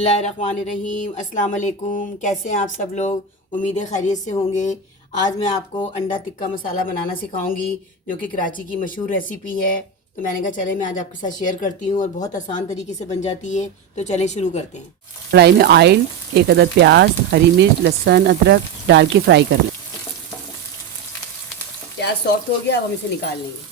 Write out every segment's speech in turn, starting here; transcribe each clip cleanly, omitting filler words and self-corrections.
बिस्मिल्लाहिर्रहमानिर्रहीम। अस्सलाम वालेकुम। कैसे हैं आप सब लोग? उम्मीद है खैरियत से होंगे। आज मैं आपको अंडा टिक्का मसाला बनाना सिखाऊंगी, जो कि कराची की मशहूर रेसिपी है। तो मैंने कहा चले मैं आज आपके साथ शेयर करती हूँ और बहुत आसान तरीके से बन जाती है। तो चलें शुरू करते हैं। कढ़ाई में ऑयल, एक अदद प्याज, हरी मिर्च, लहसुन, अदरक डाल के फ्राई कर लें। प्याज सॉफ्ट हो गया, अब हम इसे निकाल लेंगे।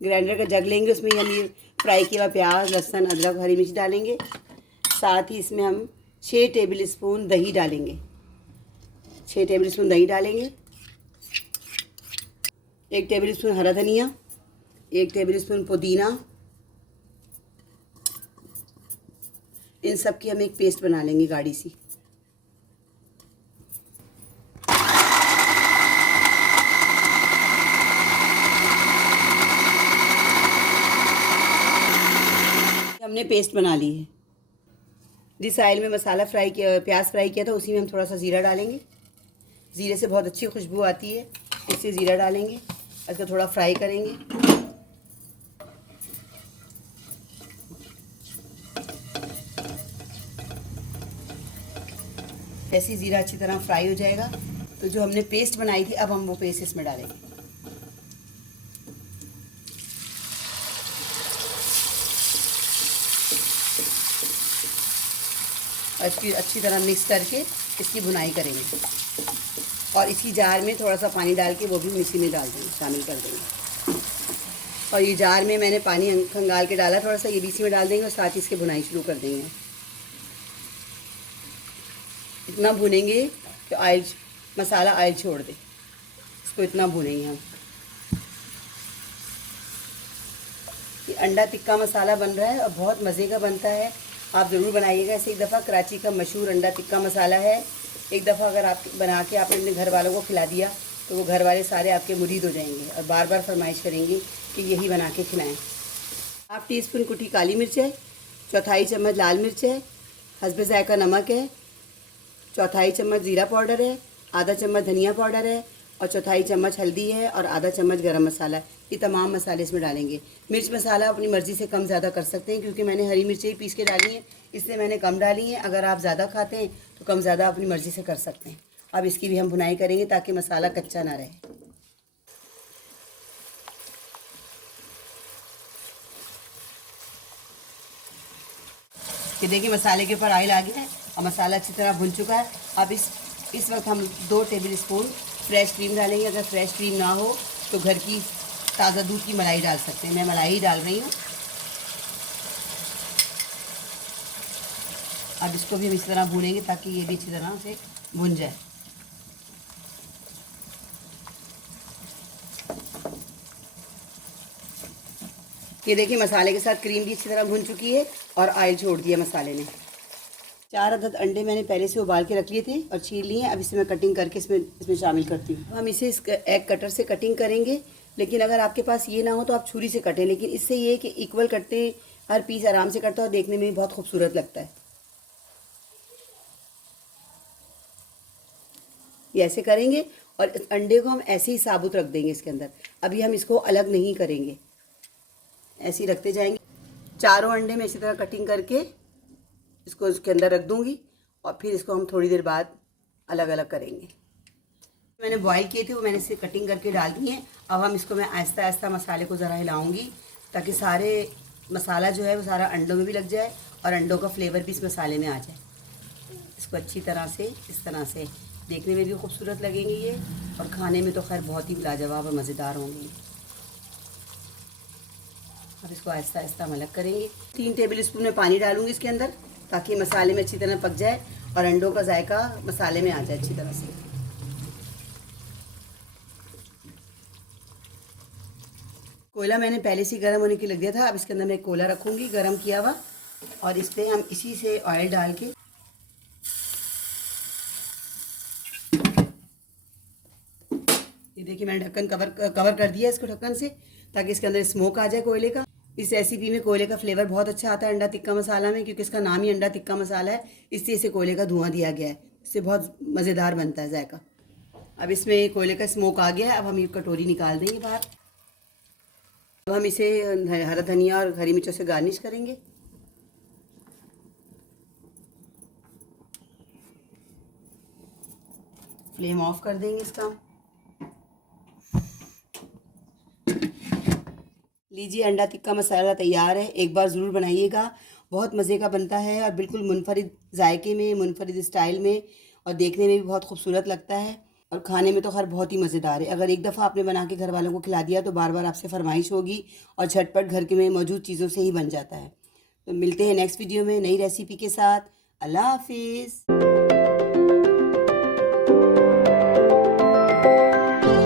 ग्राइंडर का जग लेंगे, उसमें हम ये फ्राई किया हुआ प्याज, लहसुन, अदरक, हरी मिर्च डालेंगे। साथ ही इसमें हम 6 टेबल स्पून दही डालेंगे। 6 टेबल स्पून दही डालेंगे। 1 टेबल स्पून हरा धनिया, 1 टेबल स्पून पुदीना। इन सब की हम एक पेस्ट बना लेंगे गाढ़ी सी। हमने पेस्ट बना ली है। जिस ऑयल में मसाला फ्राई किया, प्याज फ्राई किया था, उसी में हम थोड़ा सा ज़ीरा डालेंगे। ज़ीरे से बहुत अच्छी खुशबू आती है, इससे ज़ीरा डालेंगे। इसको थोड़ा फ्राई करेंगे। जैसे ज़ीरा अच्छी तरह फ्राई हो जाएगा तो जो हमने पेस्ट बनाई थी, अब हम वो पेस्ट इसमें डालेंगे। और इसकी अच्छी तरह मिक्स करके इसकी भुनाई करेंगे। और इसकी जार में थोड़ा सा पानी डाल के वो भी मिक्सी में डाल देंगे, शामिल कर देंगे। और ये जार में मैंने पानी खंगाल के डाला थोड़ा सा, ये भी इसी में डाल देंगे और साथ ही इसकी भुनाई शुरू कर देंगे। इतना भुनेंगे कि ऑयल, मसाला ऑयल छोड़ दे, इसको इतना भुनेंगे हम। ये अंडा टिक्का मसाला बन रहा है और बहुत मज़े का बनता है। आप ज़रूर बनाइएगा ऐसे एक दफ़ा। कराची का मशहूर अंडा टिक्का मसाला है। एक दफ़ा अगर आप बना के आपने अपने घर वालों को खिला दिया तो वो घर वाले सारे आपके मुरीद हो जाएंगे और बार बार फरमाइश करेंगे कि यही बना के खिलाएँ। 1/2 टीस्पून कुटी काली मिर्च है, 1/4 चम्मच लाल मिर्च है, हस्बे ज़ायका नमक है, 1/4 चम्मच ज़ीरा पाउडर है, आधा चम्मच धनिया पाउडर है और 1/4 चम्मच हल्दी है और आधा चम्मच गरम मसाला। ये तमाम मसाले इसमें डालेंगे। मिर्च मसाला अपनी मर्ज़ी से कम ज़्यादा कर सकते हैं, क्योंकि मैंने हरी मिर्चें ही पीस के डाली हैं, इसलिए मैंने कम डाली हैं। अगर आप ज़्यादा खाते हैं तो कम ज़्यादा अपनी मर्ज़ी से कर सकते हैं। अब इसकी भी हम भुनाई करेंगे ताकि मसाला कच्चा ना रहे। कि देखिए मसाले के ऊपर ऑयल आ गया है और मसाला अच्छी तरह भुन चुका है। अब इस वक्त हम 2 टेबल स्पून फ्रेश क्रीम डालेंगे। अगर फ्रेश क्रीम ना हो तो घर की ताज़ा दूध की मलाई डाल सकते हैं। मैं मलाई ही डाल रही हूँ। अब इसको भी हम इस तरह भूनेंगे ताकि ये भी अच्छी तरह से भुन जाए। ये देखिए मसाले के साथ क्रीम भी अच्छी तरह भुन चुकी है और ऑयल छोड़ दिया मसाले ने। 4 अदद अंडे मैंने पहले से उबाल के रख लिए थे और छील लिए हैं। अब इसे मैं कटिंग करके इसमें शामिल करती हूँ। हम इसे एग कटर से कटिंग करेंगे, लेकिन अगर आपके पास ये ना हो तो आप छुरी से कटें। लेकिन इससे ये कि इक्वल कटते, हर पीस आराम से कटता है और देखने में भी बहुत खूबसूरत लगता है। ये ऐसे करेंगे और इस अंडे को हम ऐसे ही साबुत रख देंगे इसके अंदर। अभी हम इसको अलग नहीं करेंगे, ऐसे ही रखते जाएंगे। चारों अंडे में इसी तरह कटिंग करके इसको इसके अंदर रख दूंगी और फिर इसको हम थोड़ी देर बाद अलग अलग करेंगे। मैंने बॉईल किए थे वो मैंने इसे कटिंग करके डाल दिए हैं। अब हम इसको मैं आहिस्ता आहिस्ता मसाले को ज़रा हिलाऊंगी ताकि सारे मसाला जो है वो सारा अंडों में भी लग जाए और अंडों का फ्लेवर भी इस मसाले में आ जाए। इसको अच्छी तरह से इस तरह से देखने में भी खूबसूरत लगेंगे ये, और खाने में तो खैर बहुत ही लाजवाब और मज़ेदार होंगे। अब इसको आहिस्ता आहिस्ता हम अलग करेंगे। 3 टेबल स्पून में पानी डालूंगी इसके अंदर ताकि मसाले में अच्छी तरह पक जाए और अंडों का जायका मसाले में आ जाए अच्छी तरह से। कोयला मैंने पहले से गर्म होने के लिए रख दिया था। अब इसके अंदर मैं कोयला रखूँगी गर्म किया हुआ, और इस पर हम इसी से ऑयल डाल के ये देखिए मैंने ढक्कन कवर कर दिया इसको ढक्कन से, ताकि इसके अंदर स्मोक आ जाए कोयले का। इस रेसिपी में कोयले का फ्लेवर बहुत अच्छा आता है अंडा टिक्का मसाला में, क्योंकि इसका नाम ही अंडा टिक्का मसाला है, इसलिए इसे कोयले का धुआं दिया गया है। इससे बहुत मज़ेदार बनता है जायका। अब इसमें कोयले का स्मोक आ गया है। अब हम ये कटोरी निकाल देंगे बाहर। अब हम इसे हरा धनिया और हरी मिर्चों से गार्निश करेंगे। फ्लेम ऑफ कर देंगे इसका। लीजिए, अंडा टिक्का मसाला तैयार है। एक बार ज़रूर बनाइएगा, बहुत मज़े का बनता है और बिल्कुल मुनफरिद जायके में, मुनफरिद स्टाइल में, और देखने में भी बहुत खूबसूरत लगता है और खाने में तो खैर बहुत ही मज़ेदार है। अगर एक दफ़ा आपने बना के घर वालों को खिला दिया तो बार बार आपसे फरमाइश होगी और झटपट घर के में मौजूद चीज़ों से ही बन जाता है। तो मिलते हैं नेक्स्ट वीडियो में नई रेसिपी के साथ। अल्लाह हाफिज़।